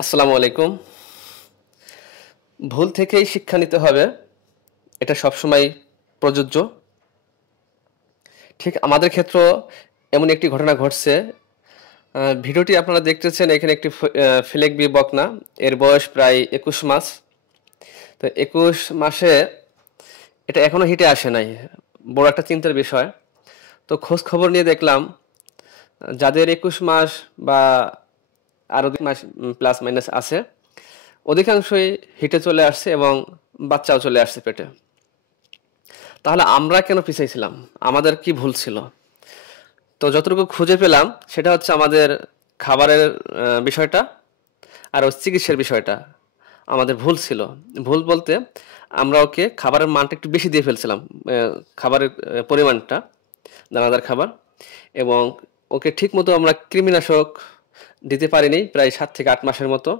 আসসালামু আলাইকুম। ভুল থেকেই শিক্ষা নিতে হবে। এটা সবসময় প্রযোজ্য। ঠিক আমাদের ক্ষেত্রেও এমন একটি ঘটনা ঘটছে। ভিডিওটি আপনারা দেখতেছেন এখানে একটি ফিলেক-বি বকনা। এর বয়স প্রায় ২১ মাস। তো ২১ মাসে এটা এখনো হিটে আসে নাই। বড় একটা চিন্তার বিষয়। তো খোঁজ খবর নিয়ে দেখলাম যাদের ২১ মাস বা আরো ২ মাস প্লাস মাইনাস আছে, অধিকাংশই হিটে চলে আসছে এবং বাচ্চাও চলে আসছে পেটে। তাহলে আমরা কেন পিছিয়ে ছিলাম? আমাদের কি ভুল ছিল? তো যতটুকু খুঁজে পেলাম সেটা হচ্ছে আমাদের খাবারের বিষয়টা আর ওই চিকিৎসার বিষয়টা আমাদের ভুল ছিল। ভুল বলতে আমরা ওকে খাবারের মানটা একটু বেশি দিয়ে ফেলছিলাম। খাবারের পরিমাণটা, দানাদার খাবার, এবং ওকে ঠিকমতো আমরা কৃমিনাশক দিতে পারিনি প্রায় ৭ থেকে ৮ মাসের মতো।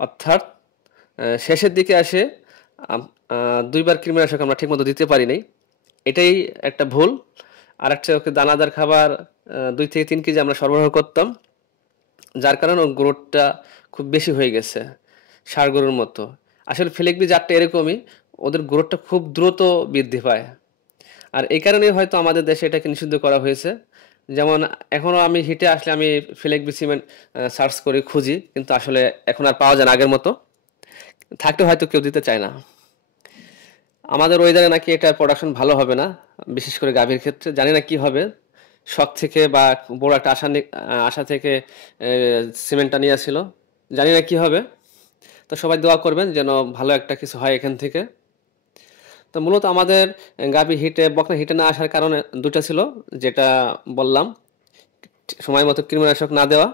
অর্থাৎ শেষের দিকে এসে ২ বার কৃমিনাশক আমরা ঠিকমতো দিতে পারিনি। এটাই একটা ভুল। আরেকটা ওকে দানাদার খাবার ২ থেকে ৩ কেজি আমরা সরবরাহ করতাম। যার কারণে ওর গ্রোথটা খুব বেশি হয়ে গেছে, ষাঁড় গরুর মতো। আসলে ফিলেক-বি জাতটা এরকমই, ওদের গ্রোথটা খুব দ্রুত বৃদ্ধি পায়। আর এই কারণেই হয়তো আমাদের দেশে এটাকে নিষিদ্ধ করা হয়েছে। যেমন এখনো আমি হিটে আসলে আমি ফিলেক-বি সিমেন্ট সার্চ করি, খুঁজি, কিন্তু আসলে এখন আর পাওয়া যায় না আগের মতো। থাকলে হয়তো কেউ দিতে চায় না। আমাদের ওয়েদারে নাকি এটার প্রোডাকশন ভালো হবে না, বিশেষ করে গাভীর ক্ষেত্রে। জানি না কি হবে। শখ থেকে বা বড় একটা আশা থেকে সিমেন্টটা নিয়ে আসছিল। জানি না কি হবে। তো সবাই দোয়া করবেন যেন ভালো একটা কিছু হয় এখান থেকে। তো মূলত আমাদের গাভী বকনা হিটে না আসার কারণে ২টা ছিল, যেটা বললাম। সময় মতো কীটনাশক না দেওয়া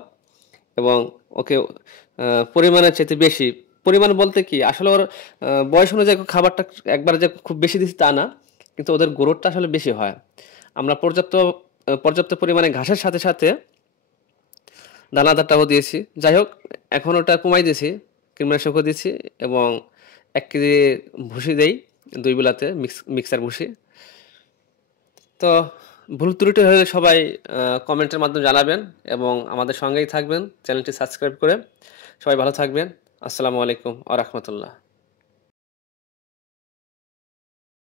এবং ওকে পরিমাণের চাইতে বেশি, পরিমাণ বলতে কি আসলে ওর বয়স অনুযায়ী খাবারটা একবারে যে খুব বেশি দিচ্ছি তা না, কিন্তু ওদের গ্রোথটা আসলে বেশি হয়। আমরা পর্যাপ্ত পরিমাণে ঘাসের সাথে সাথে দানাদারটাও দিয়েছি। যাই হোক, এখন ওটা কমাই দিয়েছি, কীটনাশকও দিয়েছি এবং ১ কেজি ভুসি দেই ২ বেলাতে, মিক্সার ভুসি। তো ভুল ত্রুটি হলে সবাই কমেন্টের মাধ্যমে জানাবেন এবং আমাদের সঙ্গেই থাকবেন চ্যানেলটি সাবস্ক্রাইব করে। সবাই ভালো থাকবেন। আসসালামু আলাইকুম ওয়া রাহমাতুল্লাহ।